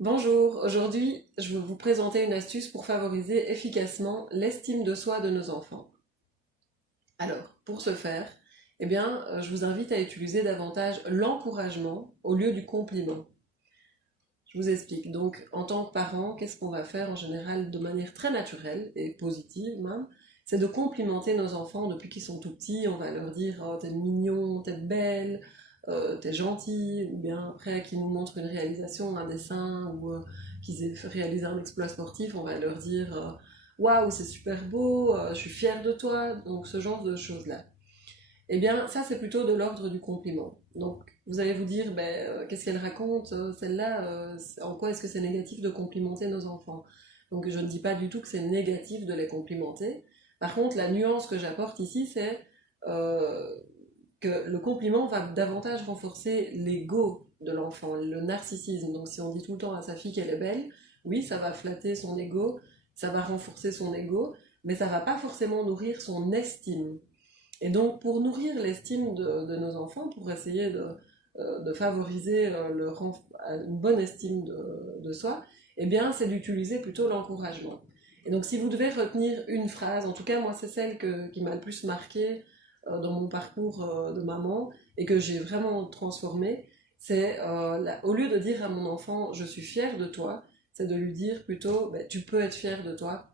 Bonjour, aujourd'hui je vais vous présenter une astuce pour favoriser efficacement l'estime de soi de nos enfants. Alors, pour ce faire, je vous invite à utiliser davantage l'encouragement au lieu du compliment. Je vous explique. Donc, en tant que parent, qu'est-ce qu'on va faire en général de manière très naturelle et positive même? C'est de complimenter nos enfants depuis qu'ils sont tout petits. On va leur dire oh, t'es mignon, t'es belle, t'es gentil, ou bien après qu'ils nous montrent une réalisation, un dessin, ou qu'ils aient réalisé un exploit sportif, on va leur dire waouh, c'est super beau, je suis fière de toi, donc ce genre de choses-là. Eh bien, ça, c'est plutôt de l'ordre du compliment. Donc, vous allez vous dire, qu'est-ce qu'elle raconte, celle-là, en quoi est-ce que c'est négatif de complimenter nos enfants? Donc, je ne dis pas du tout que c'est négatif de les complimenter. Par contre, la nuance que j'apporte ici, c'est euh, que le compliment va davantage renforcer l'ego de l'enfant, le narcissisme. Donc, si on dit tout le temps à sa fille qu'elle est belle, oui, ça va flatter son ego, ça va renforcer son ego, mais ça va pas forcément nourrir son estime. Et donc, pour nourrir l'estime de nos enfants, pour essayer de favoriser une bonne estime de soi, eh bien, c'est d'utiliser plutôt l'encouragement. Et donc, si vous devez retenir une phrase, en tout cas, moi, c'est celle qui m'a le plus marquée dans mon parcours de maman et que j'ai vraiment transformée, c'est au lieu de dire à mon enfant, je suis fière de toi, c'est de lui dire plutôt, ben, tu peux être fier de toi,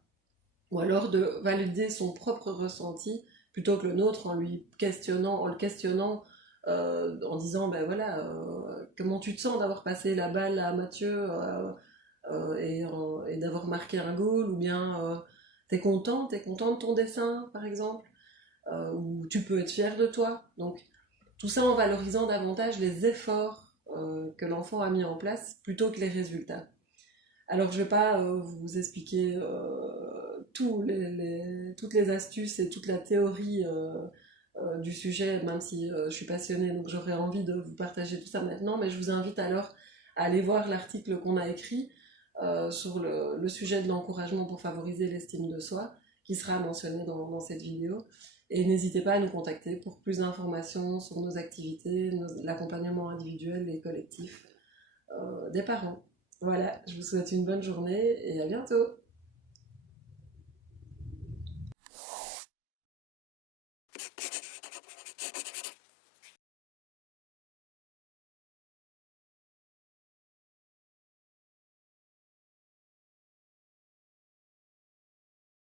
ou alors de valider son propre ressenti plutôt que le nôtre en le questionnant, en disant ben voilà, comment tu te sens d'avoir passé la balle à Mathieu et d'avoir marqué un goal, ou bien t'es content de ton dessin par exemple, ou tu peux être fier de toi. Donc tout ça en valorisant davantage les efforts que l'enfant a mis en place plutôt que les résultats. Alors, je ne vais pas vous expliquer toutes les astuces et toute la théorie du sujet, même si je suis passionnée, donc j'aurais envie de vous partager tout ça maintenant, mais je vous invite alors à aller voir l'article qu'on a écrit sur le sujet de l'encouragement pour favoriser l'estime de soi, qui sera mentionné dans cette vidéo. Et n'hésitez pas à nous contacter pour plus d'informations sur nos activités, l'accompagnement individuel et collectif des parents. Voilà, je vous souhaite une bonne journée et à bientôt.